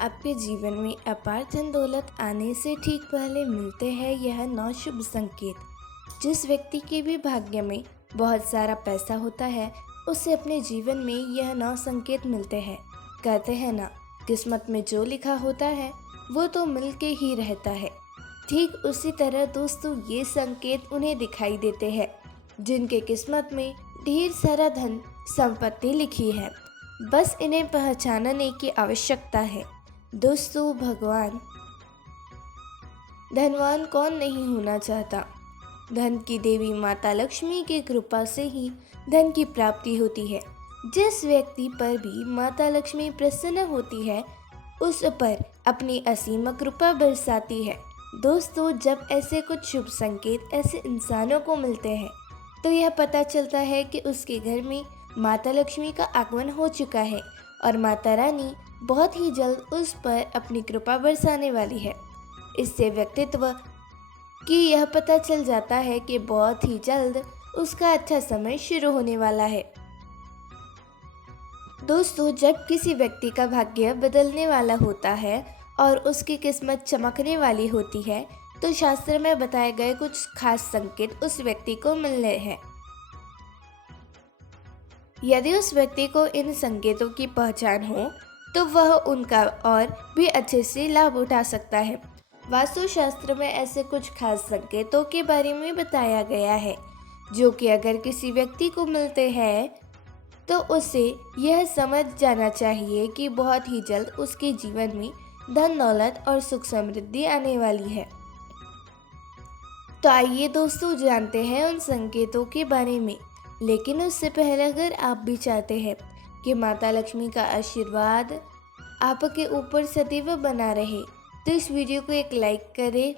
आपके जीवन में अपार धन दौलत आने से ठीक पहले मिलते हैं यह 9 शुभ संकेत। जिस व्यक्ति के भी भाग्य में बहुत सारा पैसा होता है उसे अपने जीवन में यह 9 संकेत मिलते हैं। कहते हैं ना, किस्मत में जो लिखा होता है वो तो मिल के ही रहता है। ठीक उसी तरह दोस्तों, ये संकेत उन्हें दिखाई देते हैं जिनके किस्मत में ढेर सारा धन संपत्ति लिखी है। बस इन्हें पहचानने की आवश्यकता है। दोस्तों, भगवान धनवान कौन नहीं होना चाहता। धन की देवी माता लक्ष्मी की कृपा से ही धन की प्राप्ति होती है। जिस व्यक्ति पर भी माता लक्ष्मी प्रसन्न होती है उस पर अपनी असीम कृपा बरसाती है। दोस्तों, जब ऐसे कुछ शुभ संकेत ऐसे इंसानों को मिलते हैं तो यह पता चलता है कि उसके घर में माता लक्ष्मी का आगमन हो चुका है और माता रानी बहुत ही जल्द उस पर अपनी कृपा बरसाने वाली है। इससे व्यक्तित्व की यह पता चल जाता है कि बहुत ही जल्द उसका अच्छा समय शुरू होने वाला है। दोस्तों, जब किसी व्यक्ति का भाग्य बदलने वाला होता है और उसकी किस्मत चमकने वाली होती है तो शास्त्र में बताए गए कुछ खास संकेत उस व्यक्ति को मिलने हैं। यदि उस व्यक्ति को इन संकेतों की पहचान हो तो वह उनका और भी अच्छे से लाभ उठा सकता है। वास्तुशास्त्र में ऐसे कुछ खास संकेतों के बारे में बताया गया है जो कि अगर किसी व्यक्ति को मिलते हैं तो उसे यह समझ जाना चाहिए कि बहुत ही जल्द उसके जीवन में धन दौलत और सुख समृद्धि आने वाली है। तो आइए दोस्तों, जानते हैं उन संकेतों के बारे में। लेकिन उससे पहले अगर आप भी चाहते हैं कि माता लक्ष्मी का आशीर्वाद आपके ऊपर सदैव बना रहे तो इस वीडियो को एक लाइक करें,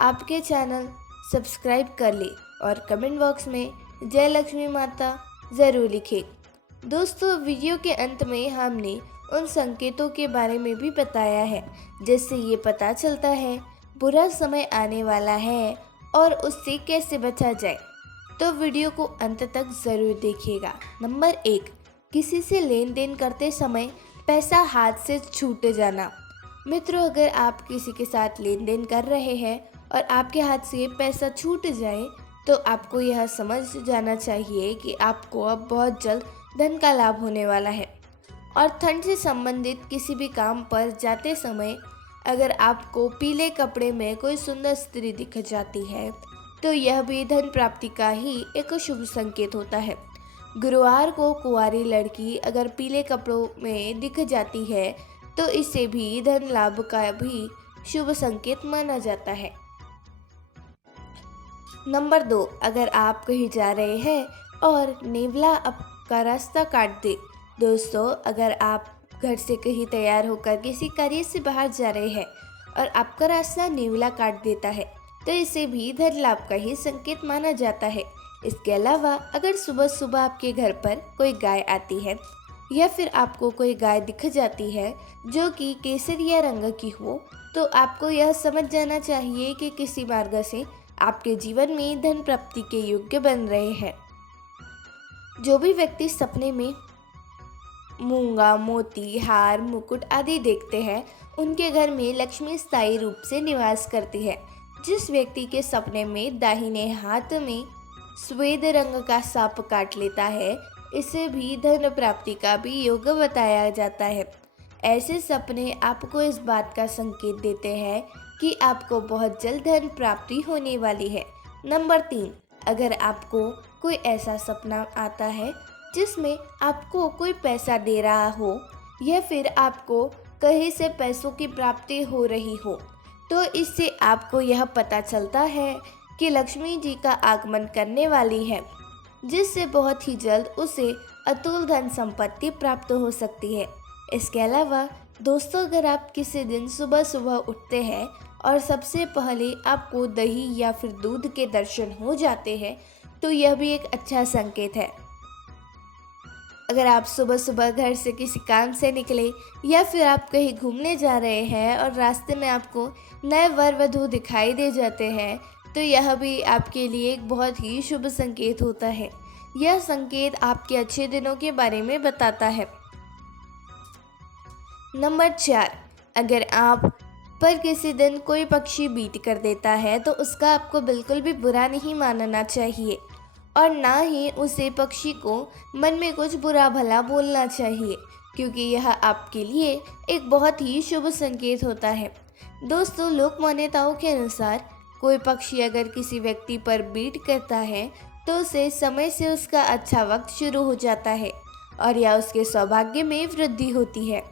आपके चैनल सब्सक्राइब कर ले और कमेंट बॉक्स में जय लक्ष्मी माता ज़रूर लिखें। दोस्तों, वीडियो के अंत में हमने उन संकेतों के बारे में भी बताया है जिससे ये पता चलता है बुरा समय आने वाला है और उससे कैसे बचा जाए। तो वीडियो को अंत तक ज़रूर देखिएगा। नंबर 1, किसी से लेन देन करते समय पैसा हाथ से छूट जाना। मित्रों, अगर आप किसी के साथ लेन देन कर रहे हैं और आपके हाथ से पैसा छूट जाए तो आपको यह समझ जाना चाहिए कि आपको अब बहुत जल्द धन का लाभ होने वाला है। और धन से संबंधित किसी भी काम पर जाते समय अगर आपको पीले कपड़े में कोई सुंदर स्त्री दिख जाती है तो यह भी धन प्राप्ति का ही एक शुभ संकेत होता है। गुरुवार को कुंवारी लड़की अगर पीले कपड़ों में दिख जाती है तो इसे भी धन लाभ का भी शुभ संकेत माना जाता है। नंबर 2, अगर आप कहीं जा रहे हैं और नेवला आपका रास्ता काट दे। दोस्तों, अगर आप घर से कहीं तैयार होकर किसी कार्य से बाहर जा रहे हैं और आपका रास्ता नेवला काट देता है तो इसे भी धन लाभ का ही संकेत माना जाता है। इसके अलावा अगर सुबह सुबह आपके घर पर कोई गाय आती है या फिर आपको कोई गाय दिख जाती है जो कि केसरिया रंग की हो तो आपको यह समझ जाना चाहिए कि किसी मार्ग से आपके जीवन में धन प्राप्ति के योग्य बन रहे हैं। जो भी व्यक्ति सपने में मूंगा, मोती, हार, मुकुट आदि देखते हैं उनके घर में लक्ष्मी स्थायी रूप से निवास करती है। जिस व्यक्ति के सपने में दाहिने हाथ में श्वेत रंग का सांप काट लेता है इसे भी धन प्राप्ति का भी योग बताया जाता है। ऐसे सपने आपको इस बात का संकेत देते हैं कि आपको बहुत जल्द धन प्राप्ति होने वाली है। नंबर 3, अगर आपको कोई ऐसा सपना आता है जिसमें आपको कोई पैसा दे रहा हो या फिर आपको कहीं से पैसों की प्राप्ति हो रही हो तो इससे आपको यह पता चलता है कि लक्ष्मी जी का आगमन करने वाली है जिससे बहुत ही जल्द उसे अतुल धन संपत्ति प्राप्त हो सकती है। इसके अलावा दोस्तों, अगर आप किसी दिन सुबह सुबह उठते हैं और सबसे पहले आपको दही या फिर दूध के दर्शन हो जाते हैं तो यह भी एक अच्छा संकेत है। अगर आप सुबह सुबह घर से किसी काम से निकले या फिर आप कहीं घूमने जा रहे हैं और रास्ते में आपको नए वर वधू दिखाई दे जाते हैं तो यह भी आपके लिए एक बहुत ही शुभ संकेत होता है। यह संकेत आपके अच्छे दिनों के बारे में बताता है। नंबर 4, अगर आप पर किसी दिन कोई पक्षी बीट कर देता है तो उसका आपको बिल्कुल भी बुरा नहीं मानना चाहिए और ना ही उसे पक्षी को मन में कुछ बुरा भला बोलना चाहिए, क्योंकि यह आपके लिए एक बहुत ही शुभ संकेत होता है। दोस्तों, लोक मान्यताओं के अनुसार कोई पक्षी अगर किसी व्यक्ति पर बीट करता है तो उसे समय से उसका अच्छा वक्त शुरू हो जाता है और या उसके सौभाग्य में वृद्धि होती है।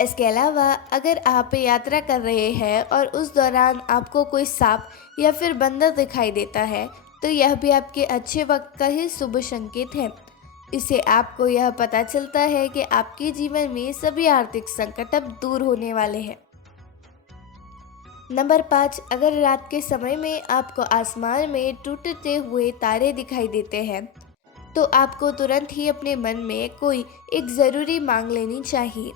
इसके अलावा अगर आप यात्रा कर रहे हैं और उस दौरान आपको कोई सांप या फिर बंदर दिखाई देता है तो यह भी आपके अच्छे वक्त का ही शुभ संकेत है। इससे आपको यह पता चलता है कि आपके जीवन में सभी आर्थिक संकट अब दूर होने वाले हैं। नंबर 5, अगर रात के समय में आपको आसमान में टूटते हुए तारे दिखाई देते हैं तो आपको तुरंत ही अपने मन में कोई एक ज़रूरी मांग लेनी चाहिए।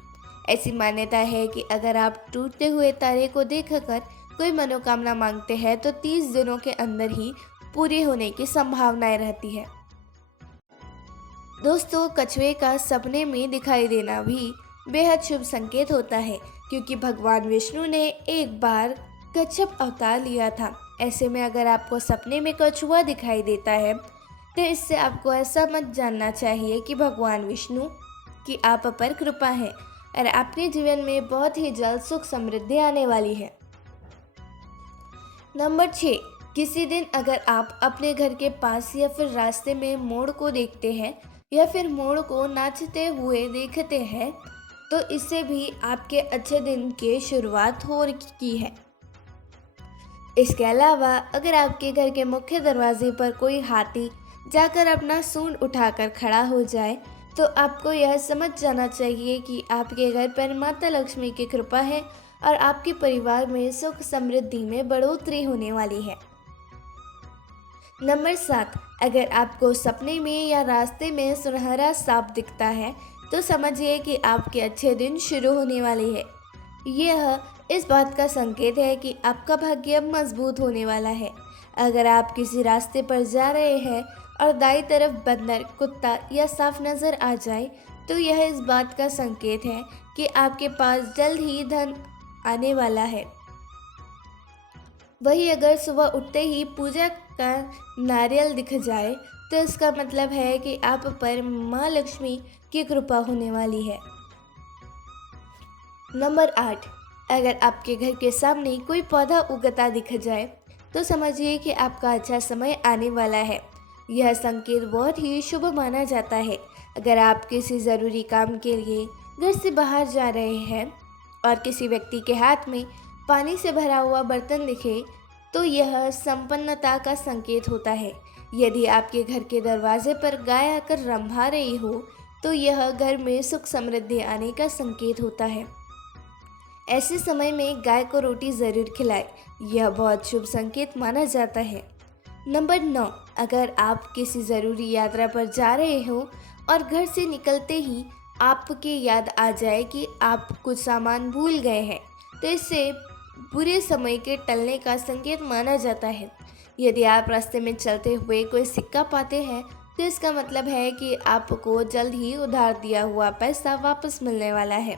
ऐसी मान्यता है कि अगर आप टूटते हुए तारे को देखकर कोई मनोकामना मांगते हैं तो 30 दिनों के अंदर ही पूरी होने की संभावनाएं रहती है। दोस्तों, कछुए का सपने में दिखाई देना भी बेहद शुभ संकेत होता है, क्योंकि भगवान विष्णु ने एक बार कच्छप अवतार लिया था। ऐसे में अगर आपको सपने में कछुआ दिखाई देता है तो इससे आपको ऐसा मत जानना चाहिए कि भगवान विष्णु की आप पर कृपा है और आपके जीवन में बहुत ही जल्द सुख समृद्धि आने वाली है। नंबर 6, किसी दिन अगर आप अपने घर के पास या फिर रास्ते में मोर को देखते हैं या फिर मोर को नाचते हुए देखते हैं तो इससे भी आपके अच्छे दिन की शुरुआत हो रही है। इसके अलावा अगर आपके घर के मुख्य दरवाजे पर कोई हाथी जाकर अपना सूंड उठाकर खड़ा हो जाए तो आपको यह समझ जाना चाहिए कि आपके घर पर माता लक्ष्मी की कृपा है और आपके परिवार में सुख समृद्धि में बढ़ोतरी होने वाली है। नंबर 7, अगर आपको सपने में या रास्ते में सुनहरा सांप दिखता है तो समझिए कि आपके अच्छे दिन शुरू होने वाले हैं। यह इस बात का संकेत है कि आपका भाग्य अब मजबूत होने वाला है। अगर आप किसी रास्ते पर जा रहे हैं और दाईं तरफ बंदर, कुत्ता या सांप नज़र आ जाए तो यह इस बात का संकेत है कि आपके पास जल्द ही धन आने वाला है। वहीं अगर सुबह उठते ही पूजा का नारियल दिख जाए तो इसका मतलब है कि आप पर माँ लक्ष्मी की कृपा होने वाली है। नंबर 8, अगर आपके घर के सामने कोई पौधा उगता दिख जाए तो समझिए कि आपका अच्छा समय आने वाला है। यह संकेत बहुत ही शुभ माना जाता है। अगर आप किसी ज़रूरी काम के लिए घर से बाहर जा रहे हैं और किसी व्यक्ति के हाथ में पानी से भरा हुआ बर्तन दिखे तो यह संपन्नता का संकेत होता है। यदि आपके घर के दरवाजे पर गाय आकर रंभा रही हो तो यह घर में सुख समृद्धि आने का संकेत होता है। ऐसे समय में गाय को रोटी ज़रूर खिलाएं, यह बहुत शुभ संकेत माना जाता है। नंबर 9, अगर आप किसी ज़रूरी यात्रा पर जा रहे हो और घर से निकलते ही आपके याद आ जाए कि आप कुछ सामान भूल गए हैं तो इससे बुरे समय के टलने का संकेत माना जाता है। यदि आप रास्ते में चलते हुए कोई सिक्का पाते हैं तो इसका मतलब है कि आपको जल्द ही उधार दिया हुआ पैसा वापस मिलने वाला है।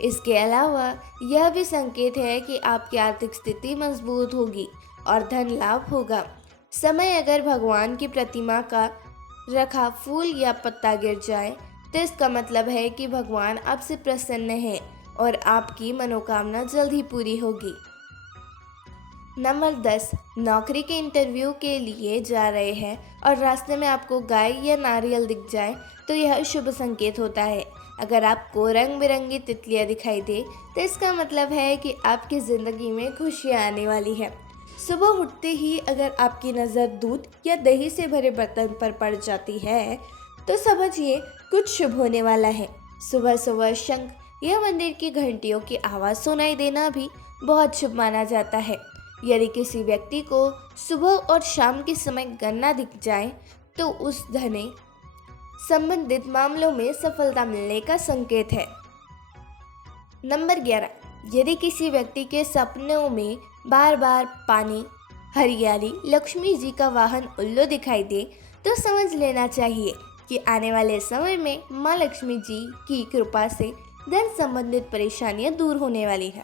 इसके अलावा यह भी संकेत है कि आपकी आर्थिक स्थिति मजबूत होगी और धन लाभ होगा। समय अगर भगवान की प्रतिमा का रखा फूल या पत्ता गिर जाए तो इसका मतलब है कि भगवान आपसे प्रसन्न है और आपकी मनोकामना जल्द ही पूरी होगी। नंबर 10, नौकरी के इंटरव्यू के लिए जा रहे हैं और रास्ते में आपको गाय या नारियल दिख जाए तो यह शुभ संकेत होता है। अगर आपको रंग बिरंगी तितलियाँ दिखाई दे तो इसका मतलब है कि आपकी ज़िंदगी में खुशियाँ आने वाली है। सुबह उठते ही अगर आपकी नज़र दूध या दही से भरे बर्तन पर पड़ जाती है तो समझिए कुछ शुभ होने वाला है। सुबह सुबह शंख या मंदिर की घंटियों की आवाज़ सुनाई देना भी बहुत शुभ माना जाता है। यदि किसी व्यक्ति को सुबह और शाम के समय गन्ना दिख जाए तो उस धने संबंधित मामलों में सफलता मिलने का संकेत है। नंबर 11, यदि किसी व्यक्ति के सपनों में बार बार पानी, हरियाली, लक्ष्मी जी का वाहन उल्लू दिखाई दे तो समझ लेना चाहिए कि आने वाले समय में माँ लक्ष्मी जी की कृपा से धन संबंधित परेशानियां दूर होने वाली है।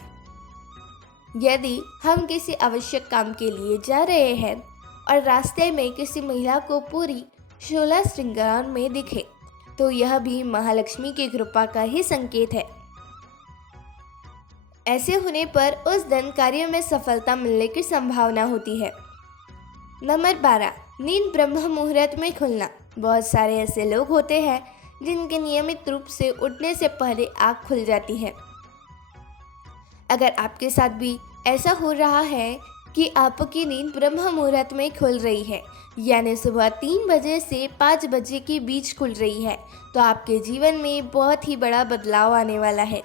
यदि हम किसी आवश्यक काम के लिए जा रहे हैं और रास्ते में किसी महिला को पूरी 16 श्रृंगार में दिखे, तो यह भी महालक्ष्मी की कृपा का ही संकेत है। ऐसे होने पर उस धन कार्य में सफलता मिलने की संभावना होती है। नंबर 12, नींद ब्रह्म मुहूर्त में खुलना। बहुत सारे ऐसे लोग होते हैं जिनके नियमित रूप से उठने से पहले आँख खुल जाती है। अगर आपके साथ भी ऐसा हो रहा है कि आपकी नींद ब्रह्म मुहूर्त में खुल रही है, यानी सुबह 3 बजे से 5 बजे के बीच खुल रही है, तो आपके जीवन में बहुत ही बड़ा बदलाव आने वाला है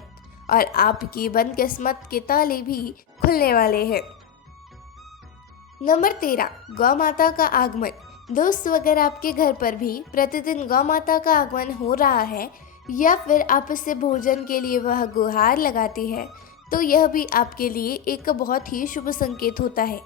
और आपकी बंद किस्मत के ताले भी खुलने वाले हैं। नंबर 13, गौ माता का आगमन। दोस्तों, अगर आपके घर पर भी प्रतिदिन गौ माता का आगमन हो रहा है या फिर आप इससे भोजन के लिए वह गुहार लगाती है, तो यह भी आपके लिए एक बहुत ही शुभ संकेत होता है।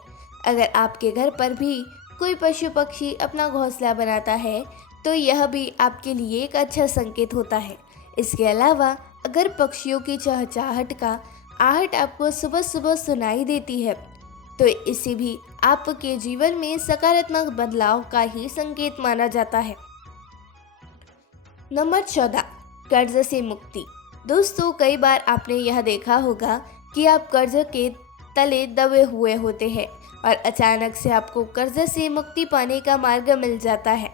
अगर आपके घर पर भी कोई पशु पक्षी अपना घोंसला बनाता है, तो यह भी आपके लिए एक अच्छा संकेत होता है। इसके अलावा अगर पक्षियों की चहचहाट का आहट आपको सुबह सुबह सुनाई देती है, तो इसे भी आपके जीवन में सकारात्मक बदलाव का ही संकेत माना जाता है। नंबर 14, कर्ज से मुक्ति। दोस्तों, कई बार आपने यह देखा होगा कि आप कर्ज के तले दबे हुए होते हैं और अचानक से आपको कर्ज से मुक्ति पाने का मार्ग मिल जाता है,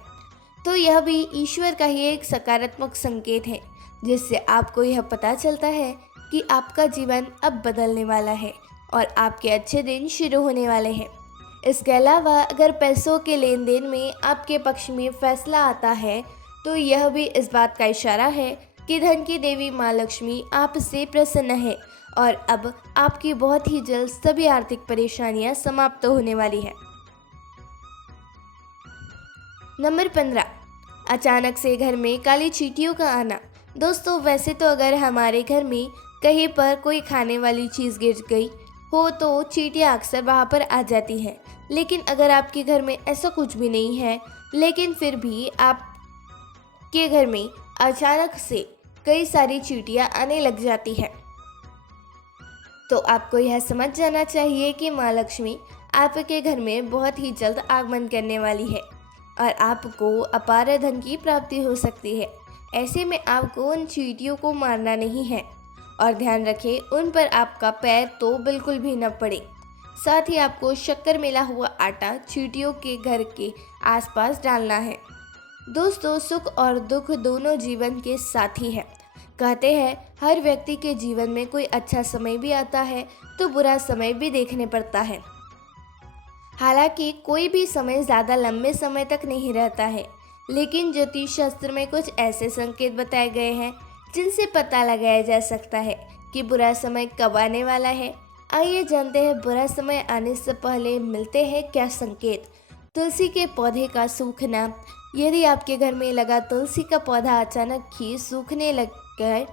तो यह भी ईश्वर का ही एक सकारात्मक संकेत है, जिससे आपको यह पता चलता है कि आपका जीवन अब बदलने वाला है और आपके अच्छे दिन शुरू होने वाले हैं। इसके अलावा अगर पैसों के लेन देन में आपके पक्ष में फैसला आता है, तो यह भी इस बात का इशारा है कि धन की देवी माँ लक्ष्मी आपसे प्रसन्न है और अब आपकी बहुत ही जल्द सभी आर्थिक परेशानियां समाप्त होने वाली है। नंबर 15, अचानक से घर में काली चींटियों का आना। दोस्तों, वैसे तो अगर हमारे घर में कहीं पर कोई खाने वाली चीज़ गिर गई हो तो चींटियाँ अक्सर वहाँ पर आ जाती हैं, लेकिन अगर आपके घर में ऐसा कुछ भी नहीं है, लेकिन फिर भी आपके घर में अचानक से कई सारी चींटियाँ आने लग जाती है, तो आपको यह समझ जाना चाहिए कि माँ लक्ष्मी आपके घर में बहुत ही जल्द आगमन करने वाली है और आपको अपार धन की प्राप्ति हो सकती है। ऐसे में आपको उन चींटियों को मारना नहीं है और ध्यान रखें उन पर आपका पैर तो बिल्कुल भी न पड़े। साथ ही आपको शक्कर मिला हुआ आटा चींटियों के घर के आसपास डालना है। दोस्तों, सुख और दुख दोनों जीवन के साथी हैं। कहते हैं हर व्यक्ति के जीवन में कोई अच्छा समय भी आता है तो बुरा समय भी देखने पड़ता है। हालांकि कोई भी समय ज़्यादा लंबे समय तक नहीं रहता है, लेकिन ज्योतिष शास्त्र में कुछ ऐसे संकेत बताए गए हैं जिनसे पता लगाया जा सकता है कि बुरा समय कब आने वाला है। आइए जानते हैं बुरा समय आने से पहले मिलते हैं क्या संकेत। तुलसी के पौधे का सूखना। यदि आपके घर में लगा तुलसी का पौधा अचानक ही सूखने लग गए,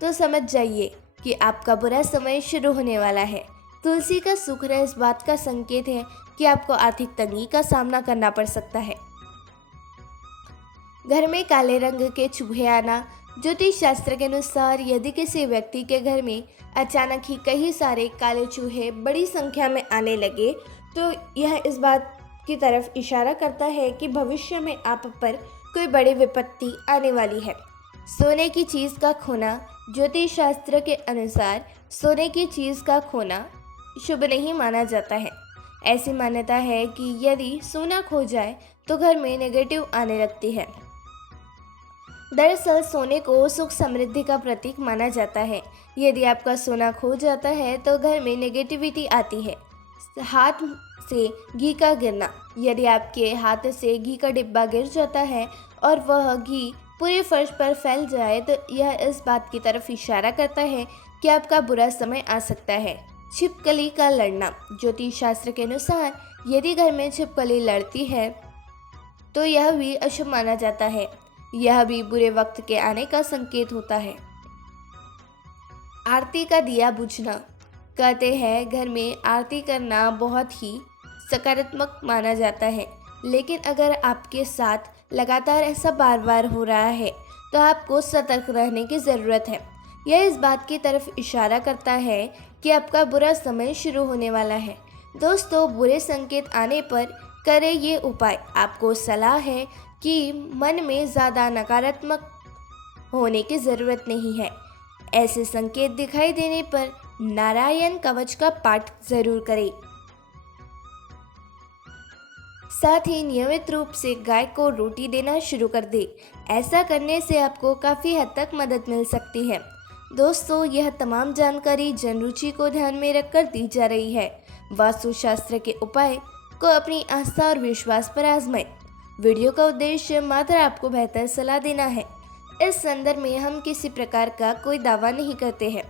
तो समझ जाइए कि आपका बुरा समय शुरू होने वाला है। तुलसी का सूखना इस बात का संकेत है कि आपको आर्थिक तंगी का सामना करना पड़ सकता है। घर में काले रंग के चूहे आना। ज्योतिष शास्त्र के अनुसार यदि किसी व्यक्ति के घर में अचानक ही कई सारे काले चूहे बड़ी संख्या में आने लगे, तो यह इस बात की तरफ इशारा करता है कि भविष्य में आप पर कोई बड़ी विपत्ति आने वाली है। सोने की चीज़ का खोना। ज्योतिष शास्त्र के अनुसार सोने की चीज़ का खोना शुभ नहीं माना जाता है। ऐसी मान्यता है कि यदि सोना खो जाए तो घर में नेगेटिव आने लगती है। दरअसल सोने को सुख समृद्धि का प्रतीक माना जाता है। यदि आपका सोना खो जाता है तो घर में नेगेटिविटी आती है। हाथ से घी का गिरना। यदि आपके हाथ से घी का डिब्बा गिर जाता है और वह घी पूरे फर्श पर फैल जाए, तो यह इस बात की तरफ इशारा करता है कि आपका बुरा समय आ सकता है। छिपकली का लड़ना। ज्योतिष शास्त्र के अनुसार यदि घर में छिपकली लड़ती है तो यह भी अशुभ माना जाता है। यह भी बुरे वक्त के आने का संकेत होता है। आरती का दिया बुझना। कहते हैं घर में आरती करना बहुत ही सकारात्मक माना जाता है, लेकिन अगर आपके साथ लगातार ऐसा बार बार हो रहा है तो आपको सतर्क रहने की ज़रूरत है। यह इस बात की तरफ इशारा करता है कि आपका बुरा समय शुरू होने वाला है। दोस्तों, बुरे संकेत आने पर करें ये उपाय। आपको सलाह है कि मन में ज़्यादा नकारात्मक होने की ज़रूरत नहीं है। ऐसे संकेत दिखाई देने पर नारायण कवच का पाठ जरूर करें। साथ ही नियमित रूप से गाय को रोटी देना शुरू कर दे। ऐसा करने से आपको काफ़ी हद तक मदद मिल सकती है। दोस्तों, यह तमाम जानकारी जन रुचि को ध्यान में रखकर दी जा रही है। वास्तुशास्त्र के उपाय को अपनी आस्था और विश्वास पर आजमाएं। वीडियो का उद्देश्य मात्र आपको बेहतर सलाह देना है। इस संदर्भ में हम किसी प्रकार का कोई दावा नहीं करते हैं।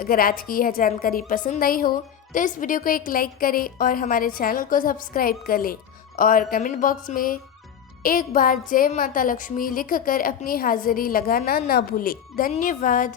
अगर आज की यह जानकारी पसंद आई हो तो इस वीडियो को एक लाइक करें और हमारे चैनल को सब्सक्राइब कर लें और कमेंट बॉक्स में एक बार जय माता लक्ष्मी लिखकर अपनी हाजिरी लगाना ना भूलें। धन्यवाद।